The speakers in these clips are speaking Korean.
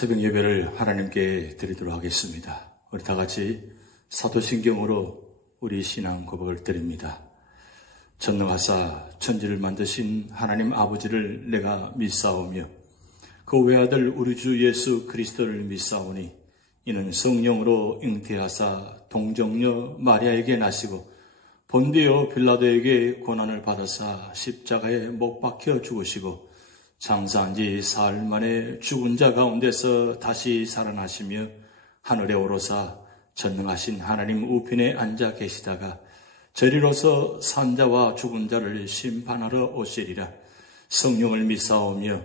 새벽 예배를 하나님께 드리도록 하겠습니다. 우리 다 같이 사도신경으로 우리 신앙 고백을 드립니다. 전능하사 천지를 만드신 하나님 아버지를 내가 믿사오며 그 외아들 우리 주 예수 그리스도를 믿사오니 이는 성령으로 잉태하사 동정녀 마리아에게 나시고 본디오 빌라도에게 고난을 받아사 십자가에 못 박혀 죽으시고 장사한 지 사흘 만에 죽은 자 가운데서 다시 살아나시며 하늘에 오르사 전능하신 하나님 우편에 앉아 계시다가 저리로서 산자와 죽은 자를 심판하러 오시리라. 성령을 믿사오며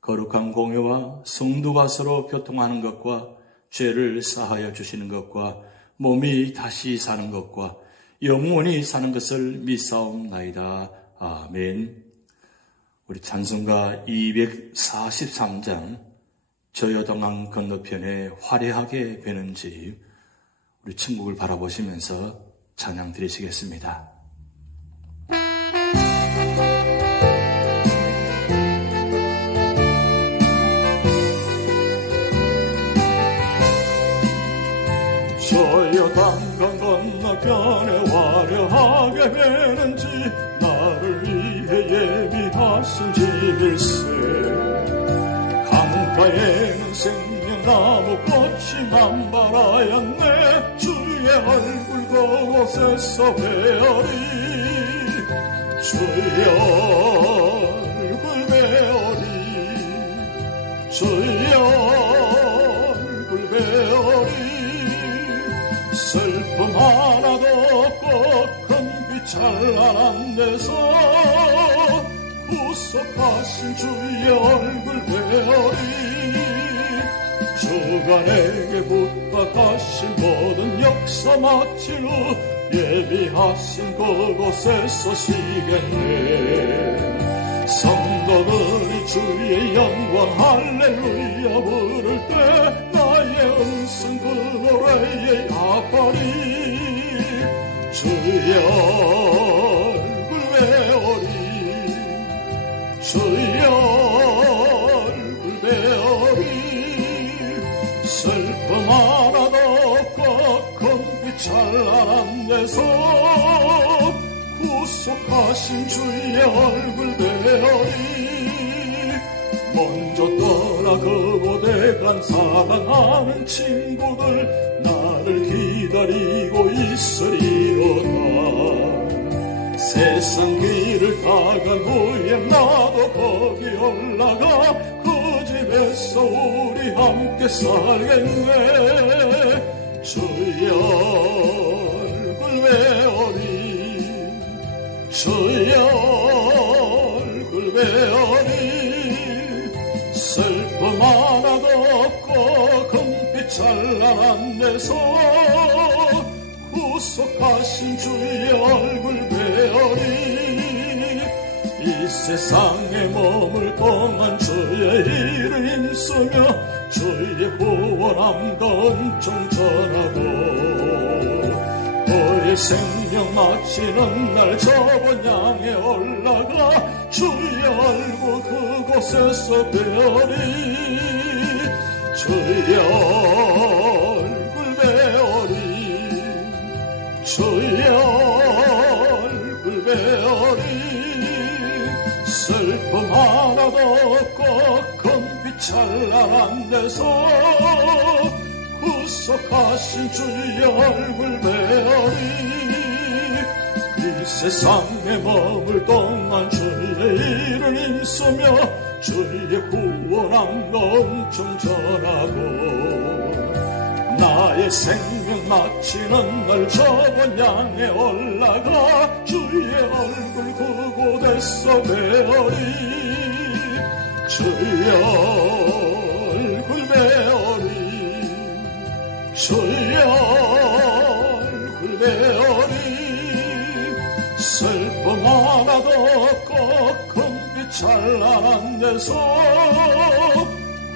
거룩한 공회와 성도가 서로 교통하는 것과 죄를 사하여 주시는 것과 몸이 다시 사는 것과 영원히 사는 것을 믿사옵나이다. 아멘. 우리 찬송가 243장 저여동강 건너편에 화려하게 베는 집, 우리 천국을 바라보시면서 찬양 드리시겠습니다. 저여동강 건너편에 화려하게 베는 집, 나를 위해 예비하신 집일세. 강가에는 생명나무 꽃이 만발하였네. 주의 얼굴 그곳에서 베어리. 주의 얼굴 베어리. 주의 얼굴 베어리. 슬픔 하나도 없고 큰빛 찬란한 데서 구속하신 주의 얼굴 베어리. 주가 내게 부탁하신 모든 역사 마치루 예비하신 그곳에서 쉬겠네. 성도들이 주의 영광 할렐루야 부를 때 나의 음성 그 노래에 아파리. 주의 얼굴 베어리. 주의 얼굴 베어리. 슬픔 하나도 없고 큰빛 찬란한 데서 구속하신 주의 얼굴 베어리. 먼저 떠나 그곳에 간 사랑하는 친구들 나를 기다리고 있으리로다. 세상 길을 다간 후에 나도 거기 올라가 그 집에서 우리 함께 살겠네. 주의 얼굴 베어리. 주의 얼굴 베어리. 슬픔 하나도 없고 금빛 찬란한 데서 구속하신 주의 얼굴 베어리. 이 세상에 머물 동안 주의 일을 힘쓰며 주의 구원함과 은총 전하고 너의 생명 마치는 날 저번 향해 올라가 주의 얼굴 그곳에서 베어리. 주의 얼굴 베어리. 주의 얼굴 베어리. 슬픔 하나도 없고 금빛 찬란한 데서 구속하신 주의 얼굴 베어리. 이 세상에 머물 동안 주의 일을 힘쓰며 주의 구원함과 엄청 전하고 나의 생명 마치는 날 저번 향해 올라가 주의 얼굴 그곳에서 베어리. 주의 얼굴 베어리. 주의 얼굴 베어리. 슬픔 하나도 없고 금빛 찬란한 데서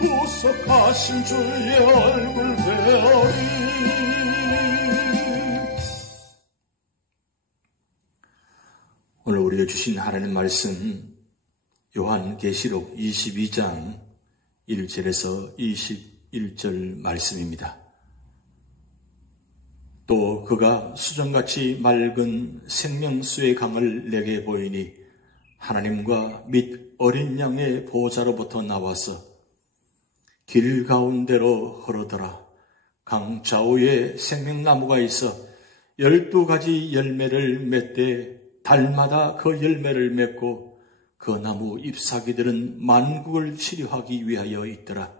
구속하신 주의 얼굴 베어리. 오늘 우리에게 주신 하나님 말씀 요한계시록 22장 1절에서 22 1절 말씀입니다. 또 그가 수정같이 맑은 생명수의 강을 내게 보이니 하나님과 및 어린 양의 보호자로부터 나와서 길 가운데로 흐르더라. 강 좌우에 생명나무가 있어 12가지 열매를 맺되 달마다 그 열매를 맺고 그 나무 잎사귀들은 만국을 치료하기 위하여 있더라.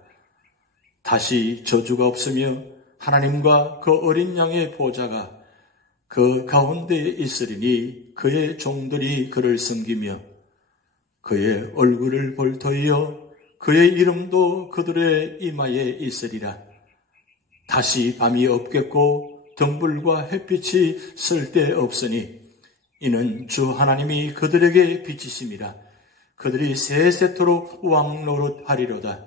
다시 저주가 없으며 하나님과 그 어린 양의 보호자가 그 가운데에 있으리니 그의 종들이 그를 섬기며 그의 얼굴을 볼 터이요 그의 이름도 그들의 이마에 있으리라. 다시 밤이 없겠고 등불과 햇빛이 쓸데없으니 이는 주 하나님이 그들에게 비치심이라. 그들이 세세토록 왕노릇하리로다.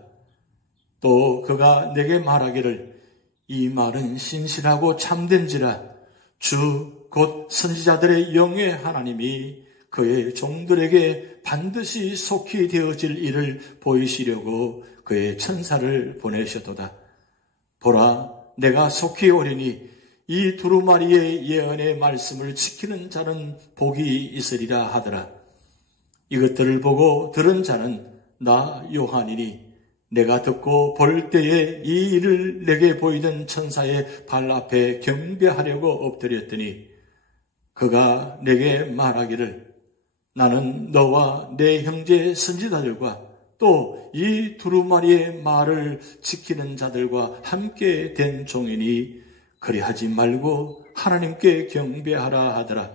또 그가 내게 말하기를 이 말은 신실하고 참된지라. 주 곧 선지자들의 영의 하나님이 그의 종들에게 반드시 속히 되어질 일을 보이시려고 그의 천사를 보내셨도다. 보라, 내가 속히 오리니 이 두루마리의 예언의 말씀을 지키는 자는 복이 있으리라 하더라. 이것들을 보고 들은 자는 나 요한이니 내가 듣고 볼 때에 이 일을 내게 보이던 천사의 발 앞에 경배하려고 엎드렸더니 그가 내게 말하기를 나는 너와 내 형제 선지자들과 또 이 두루마리의 말을 지키는 자들과 함께 된 종이니 그리하지 말고 하나님께 경배하라 하더라.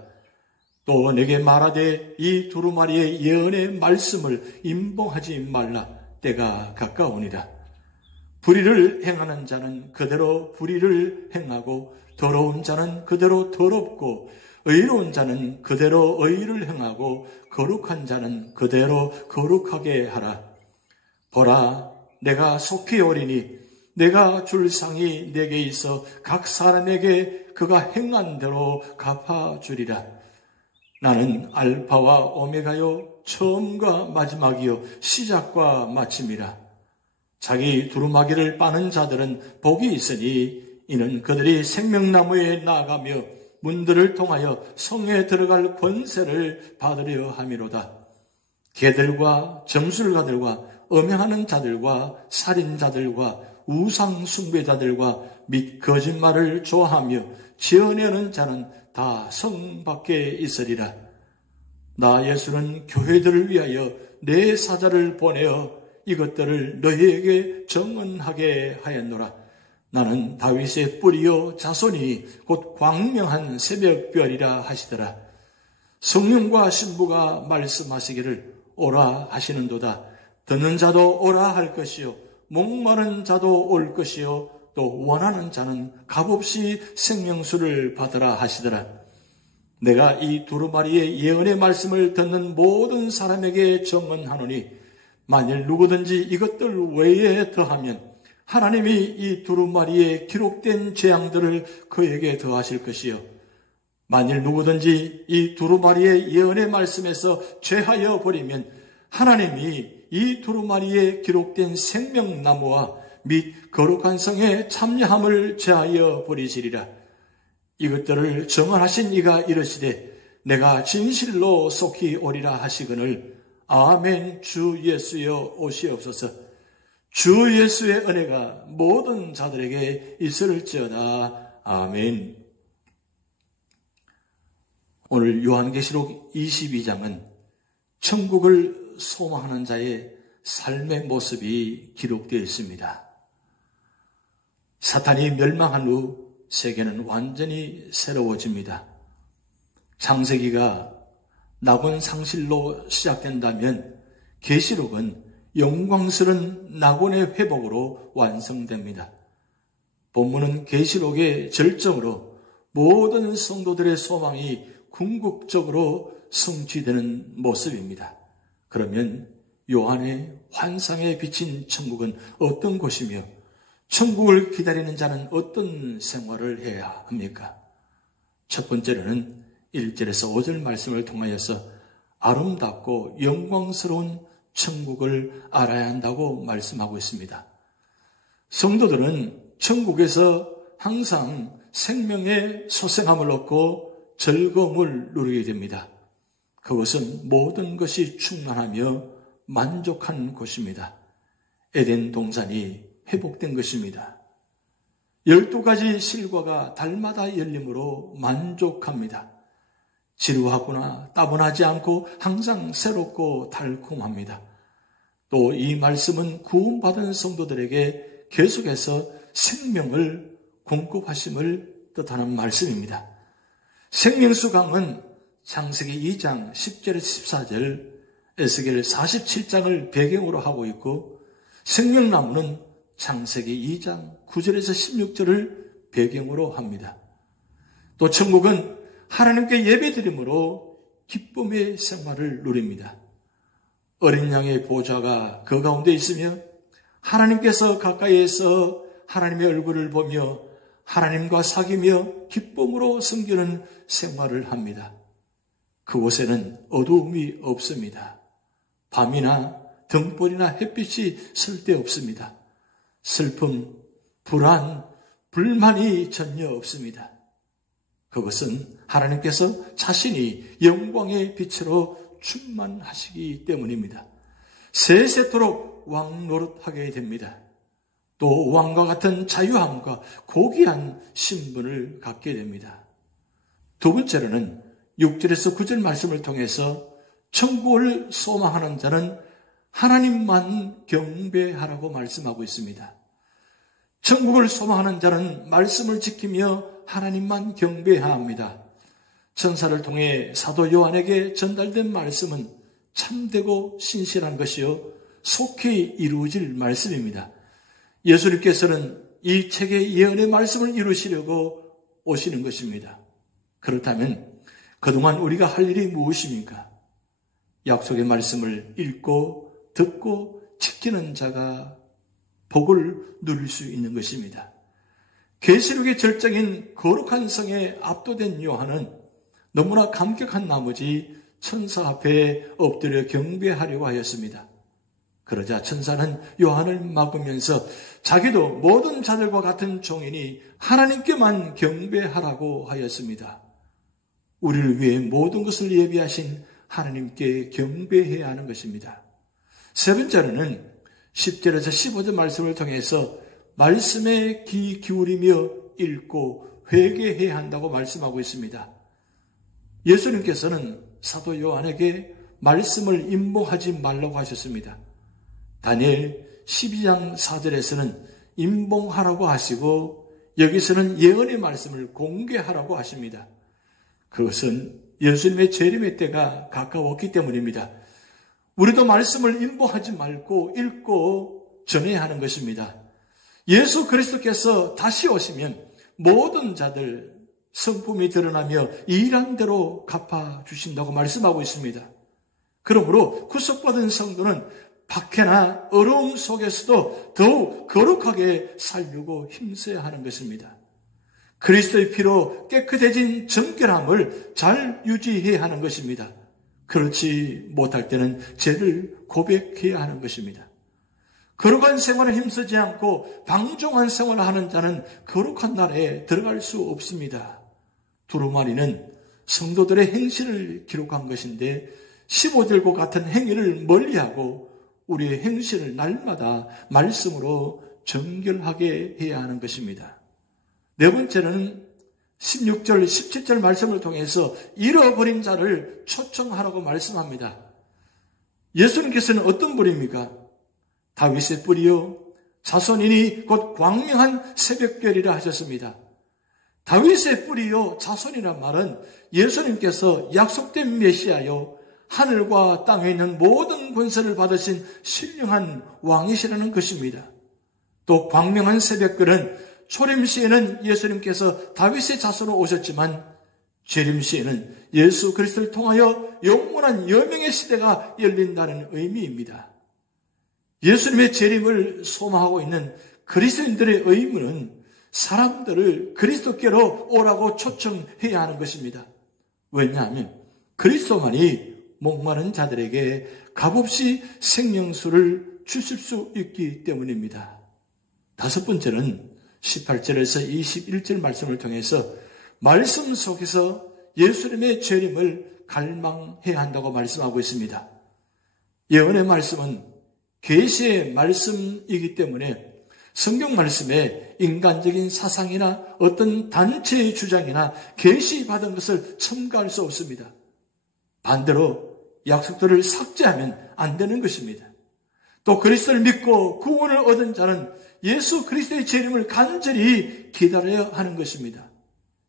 또 내게 말하되 이 두루마리의 예언의 말씀을 임봉하지 말라. 때가 가까우니라. 불의를 행하는 자는 그대로 불의를 행하고 더러운 자는 그대로 더럽고 의로운 자는 그대로 의를 행하고 거룩한 자는 그대로 거룩하게 하라. 보라, 내가 속히 오리니 내가 줄 상이 내게 있어 각 사람에게 그가 행한 대로 갚아주리라. 나는 알파와 오메가요 처음과 마지막이요 시작과 마침이라. 자기 두루마기를 빠는 자들은 복이 있으니 이는 그들이 생명나무에 나아가며 문들을 통하여 성에 들어갈 권세를 받으려 함이로다. 개들과 점술가들과 음행하는 자들과 살인자들과 우상 숭배자들과 및 거짓말을 좋아하며 지어내는 자는 다 성 밖에 있으리라. 나 예수는 교회들을 위하여 내 사자를 보내어 이것들을 너희에게 정언하게 하였노라. 나는 다윗의 뿌리요 자손이 곧 광명한 새벽별이라 하시더라. 성령과 신부가 말씀하시기를 오라 하시는도다. 듣는 자도 오라 할 것이요 목마른 자도 올 것이요 또 원하는 자는 값없이 생명수를 받으라 하시더라. 내가 이 두루마리의 예언의 말씀을 듣는 모든 사람에게 정언하노니 만일 누구든지 이것들 외에 더하면 하나님이 이 두루마리에 기록된 재앙들을 그에게 더하실 것이요 만일 누구든지 이 두루마리의 예언의 말씀에서 죄하여 버리면 하나님이 이 두루마리에 기록된 생명나무와 및 거룩한 성에 참여함을 제하여 버리시리라. 이것들을 정언하신 이가 이르시되 내가 진실로 속히 오리라 하시거늘 아멘. 주 예수여 오시옵소서. 주 예수의 은혜가 모든 자들에게 있을지어다. 아멘. 오늘 요한계시록 22장은 천국을 소망하는 자의 삶의 모습이 기록되어 있습니다. 사탄이 멸망한 후 세계는 완전히 새로워집니다. 창세기가 낙원 상실로 시작된다면 계시록은 영광스러운 낙원의 회복으로 완성됩니다. 본문은 계시록의 절정으로 모든 성도들의 소망이 궁극적으로 성취되는 모습입니다. 그러면 요한의 환상에 비친 천국은 어떤 곳이며 천국을 기다리는 자는 어떤 생활을 해야 합니까? 첫 번째로는 1절에서 5절 말씀을 통하여서 아름답고 영광스러운 천국을 알아야 한다고 말씀하고 있습니다. 성도들은 천국에서 항상 생명의 소생함을 얻고 즐거움을 누리게 됩니다. 그것은 모든 것이 충만하며 만족한 곳입니다. 에덴 동산이 회복된 것입니다. 12가지 실과가 달마다 열림으로 만족합니다. 지루하거나 따분하지 않고 항상 새롭고 달콤합니다. 또 이 말씀은 구원받은 성도들에게 계속해서 생명을 공급하심을 뜻하는 말씀입니다. 생명수강은 창세기 2장 10절에서 14절, 에스겔 47장을 배경으로 하고 있고, 생명나무는 창세기 2장 9절에서 16절을 배경으로 합니다. 또 천국은 하나님께 예배드림으로 기쁨의 생활을 누립니다. 어린 양의 보좌가 그 가운데 있으며 하나님께서 가까이에서 하나님의 얼굴을 보며 하나님과 사귀며 기쁨으로 섬기는 생활을 합니다. 그곳에는 어두움이 없습니다. 밤이나 등불이나 햇빛이 쓸데없습니다. 슬픔, 불안, 불만이 전혀 없습니다. 그것은 하나님께서 자신이 영광의 빛으로 충만하시기 때문입니다. 세세토록 왕 노릇하게 됩니다. 또 왕과 같은 자유함과 고귀한 신분을 갖게 됩니다. 두 번째로는 6절에서 9절 말씀을 통해서 천국을 소망하는 자는 하나님만 경배하라고 말씀하고 있습니다. 천국을 소망하는 자는 말씀을 지키며 하나님만 경배해야 합니다. 천사를 통해 사도 요한에게 전달된 말씀은 참되고 신실한 것이요 속히 이루어질 말씀입니다. 예수님께서는 이 책의 예언의 말씀을 이루시려고 오시는 것입니다. 그렇다면 그동안 우리가 할 일이 무엇입니까? 약속의 말씀을 읽고 듣고 지키는 자가 복을 누릴 수 있는 것입니다. 계시록의 절정인 거룩한 성에 압도된 요한은 너무나 감격한 나머지 천사 앞에 엎드려 경배하려고 하였습니다. 그러자 천사는 요한을 막으면서 자기도 모든 자들과 같은 종이니 하나님께만 경배하라고 하였습니다. 우리를 위해 모든 것을 예비하신 하나님께 경배해야 하는 것입니다. 세 번째로는 10절에서 15절 말씀을 통해서 말씀에 귀 기울이며 읽고 회개해야 한다고 말씀하고 있습니다. 예수님께서는 사도 요한에게 말씀을 임봉하지 말라고 하셨습니다. 다니엘 12장 4절에서는 임봉하라고 하시고 여기서는 예언의 말씀을 공개하라고 하십니다. 그것은 예수님의 재림의 때가 가까웠기 때문입니다. 우리도 말씀을 임봉하지 말고 읽고 전해야 하는 것입니다. 예수 그리스도께서 다시 오시면 모든 자들 성품이 드러나며 일한 대로 갚아주신다고 말씀하고 있습니다. 그러므로 구속받은 성도는 박해나 어려움 속에서도 더욱 거룩하게 살려고 힘써야 하는 것입니다. 그리스도의 피로 깨끗해진 정결함을 잘 유지해야 하는 것입니다. 그렇지 못할 때는 죄를 고백해야 하는 것입니다. 거룩한 생활을 힘쓰지 않고 방종한 생활을 하는 자는 거룩한 나라에 들어갈 수 없습니다. 두루마리는 성도들의 행실을 기록한 것인데 15절과 같은 행위를 멀리하고 우리의 행실을 날마다 말씀으로 정결하게 해야 하는 것입니다. 네 번째는 16절, 17절 말씀을 통해서 잃어버린 자를 초청하라고 말씀합니다. 예수님께서는 어떤 분입니까? 다윗의 뿌리요 자손이니 곧 광명한 새벽별이라 하셨습니다. 다윗의 뿌리요 자손이란 말은 예수님께서 약속된 메시아요 하늘과 땅에 있는 모든 권세를 받으신 신령한 왕이시라는 것입니다. 또 광명한 새벽별은 초림 시에는 예수님께서 다윗의 자손으로 오셨지만 재림 시에는 예수 그리스도를 통하여 영원한 여명의 시대가 열린다는 의미입니다. 예수님의 재림을 소망하고 있는 그리스도인들의 의무는 사람들을 그리스도께로 오라고 초청해야 하는 것입니다. 왜냐하면 그리스도만이 목마른 자들에게 값없이 생명수를 주실 수 있기 때문입니다. 다섯 번째는 18절에서 21절 말씀을 통해서 말씀 속에서 예수님의 재림을 갈망해야 한다고 말씀하고 있습니다. 예언의 말씀은 계시의 말씀이기 때문에 성경 말씀에 인간적인 사상이나 어떤 단체의 주장이나 계시받은 것을 첨가할 수 없습니다. 반대로 약속들을 삭제하면 안 되는 것입니다. 또 그리스도를 믿고 구원을 얻은 자는 예수 그리스도의 재림을 간절히 기다려야 하는 것입니다.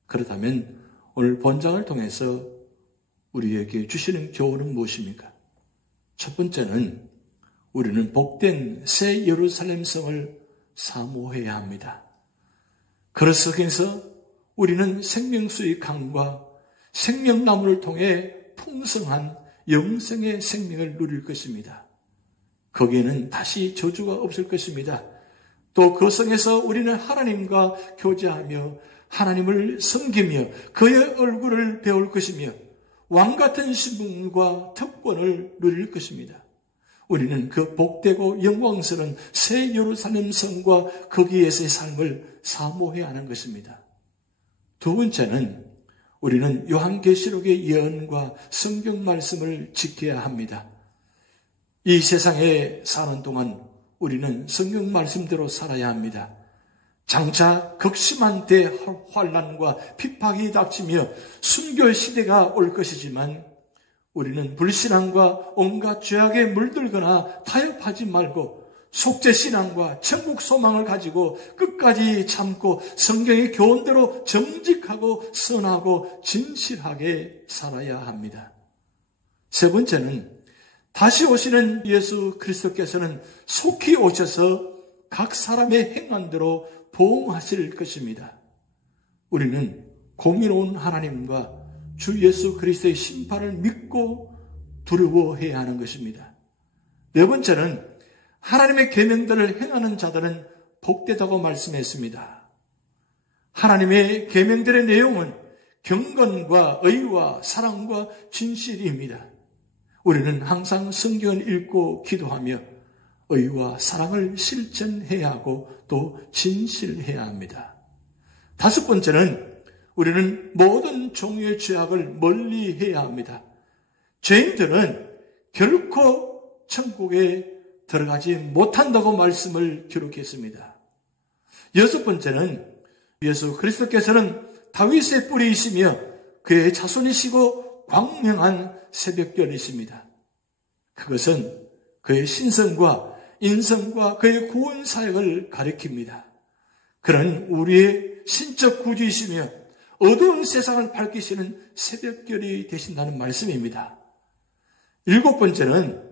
그렇다면 오늘 본장을 통해서 우리에게 주시는 교훈은 무엇입니까? 첫 번째는 우리는 복된 새 예루살렘 성을 사모해야 합니다. 그 속에서 우리는 생명수의 강과 생명나무를 통해 풍성한 영생의 생명을 누릴 것입니다. 거기에는 다시 저주가 없을 것입니다. 또 그 성에서 우리는 하나님과 교제하며 하나님을 섬기며 그의 얼굴을 배울 것이며 왕같은 신분과 특권을 누릴 것입니다. 우리는 그 복되고 영광스러운 새 예루살렘 성과 거기에서의 삶을 사모해야 하는 것입니다. 두 번째는 우리는 요한계시록의 예언과 성경 말씀을 지켜야 합니다. 이 세상에 사는 동안 우리는 성경 말씀대로 살아야 합니다. 장차 극심한 대환란과 핍박이 닥치며 순교 시대가 올 것이지만 우리는 불신앙과 온갖 죄악에 물들거나 타협하지 말고 속죄신앙과 천국 소망을 가지고 끝까지 참고 성경의 교훈대로 정직하고 선하고 진실하게 살아야 합니다. 세 번째는 다시 오시는 예수 그리스도께서는 속히 오셔서 각 사람의 행한대로 보응하실 것입니다. 우리는 공의로운 하나님과 주 예수 그리스도의 심판을 믿고 두려워해야 하는 것입니다. 네 번째는 하나님의 계명들을 행하는 자들은 복되다고 말씀했습니다. 하나님의 계명들의 내용은 경건과 의와 사랑과 진실입니다. 우리는 항상 성경을 읽고 기도하며 의와 사랑을 실천해야 하고 또 진실해야 합니다. 다섯 번째는 우리는 모든 종류의 죄악을 멀리해야 합니다. 죄인들은 결코 천국에 들어가지 못한다고 말씀을 기록했습니다. 여섯 번째는 예수 그리스도께서는 다윗의 뿌리이시며 그의 자손이시고 광명한 새벽별이십니다. 그것은 그의 신성과 인성과 그의 구원 사역을 가리킵니다. 그는 우리의 신적 구주이시며 어두운 세상을 밝히시는 새벽별이 되신다는 말씀입니다. 일곱 번째는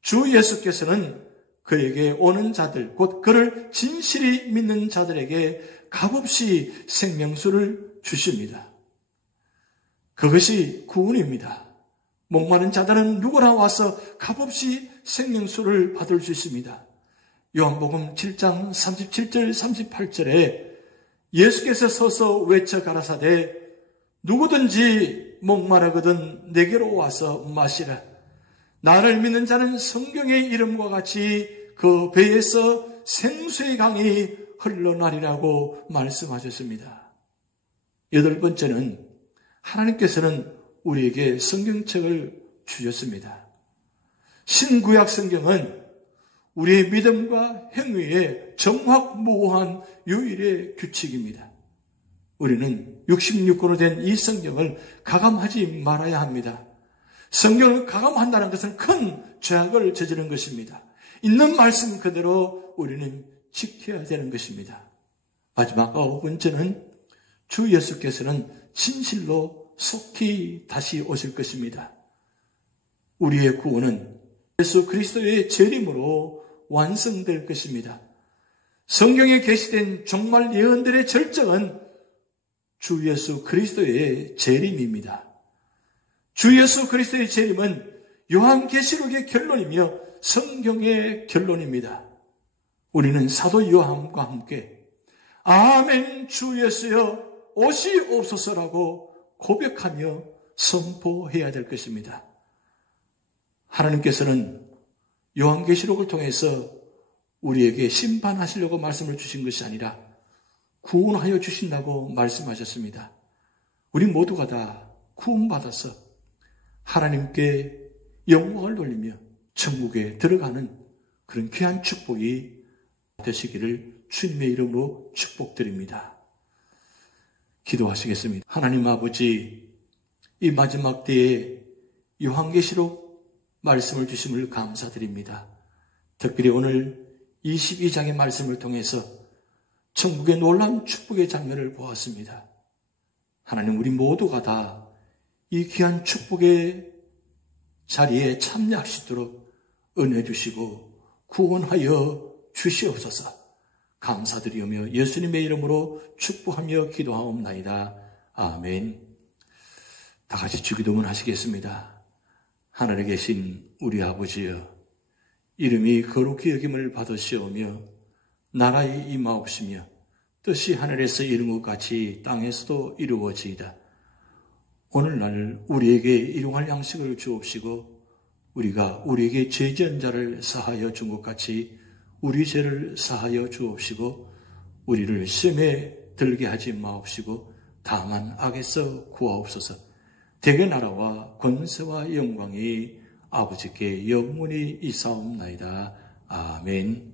주 예수께서는 그에게 오는 자들, 곧 그를 진실히 믿는 자들에게 값없이 생명수를 주십니다. 그것이 구원입니다. 목마른 자들은 누구나 와서 값없이 생명수를 받을 수 있습니다. 요한복음 7장 37절 38절에 예수께서 서서 외쳐 가라사대 누구든지 목마르거든 내게로 와서 마시라. 나를 믿는 자는 성경의 이름과 같이 그 배에서 생수의 강이 흘러나리라고 말씀하셨습니다. 여덟 번째는 하나님께서는 우리에게 성경책을 주셨습니다. 신구약 성경은 우리의 믿음과 행위의 정확무오한 유일의 규칙입니다. 우리는 66권으로 된 이 성경을 가감하지 말아야 합니다. 성경을 가감한다는 것은 큰 죄악을 저지른 것입니다. 있는 말씀 그대로 우리는 지켜야 되는 것입니다. 마지막 아홉 번째는 주 예수께서는 진실로 속히 다시 오실 것입니다. 우리의 구원은 예수 그리스도의 재림으로 완성될 것입니다. 성경에 게시된 종말 예언들의 절정은 주 예수 그리스도의 재림입니다. 주 예수 그리스도의 재림은 요한계시록의 결론이며 성경의 결론입니다. 우리는 사도 요한과 함께 아멘 주 예수여 오시옵소서라고 고백하며 선포해야 될 것입니다. 하나님께서는 요한계시록을 통해서 우리에게 심판하시려고 말씀을 주신 것이 아니라 구원하여 주신다고 말씀하셨습니다. 우리 모두가 다 구원받아서 하나님께 영광을 돌리며 천국에 들어가는 그런 귀한 축복이 되시기를 주님의 이름으로 축복드립니다. 기도하시겠습니다. 하나님 아버지, 이 마지막 때에 요한계시록 말씀을 주심을 감사드립니다. 특별히 오늘 22장의 말씀을 통해서 천국의 놀라운 축복의 장면을 보았습니다. 하나님, 우리 모두가 다 이 귀한 축복의 자리에 참여할 수 있도록 은혜 주시고 구원하여 주시옵소서. 감사드리며 예수님의 이름으로 축복하며 기도하옵나이다. 아멘. 다 같이 주기도문 하시겠습니다. 하늘에 계신 우리 아버지여, 이름이 거룩히 여김을 받으시오며 나라의 임하옵시며 뜻이 하늘에서 이룬 것 같이 땅에서도 이루어지이다. 오늘날 우리에게 일용할 양식을 주옵시고 우리가 우리에게 죄 지은 자를 사하여 준 것 같이 우리 죄를 사하여 주옵시고 우리를 시험에 들게 하지 마옵시고 다만 악에서 구하옵소서. 대개 나라와 권세와 영광이 아버지께 영원히 있사옵나이다. 아멘.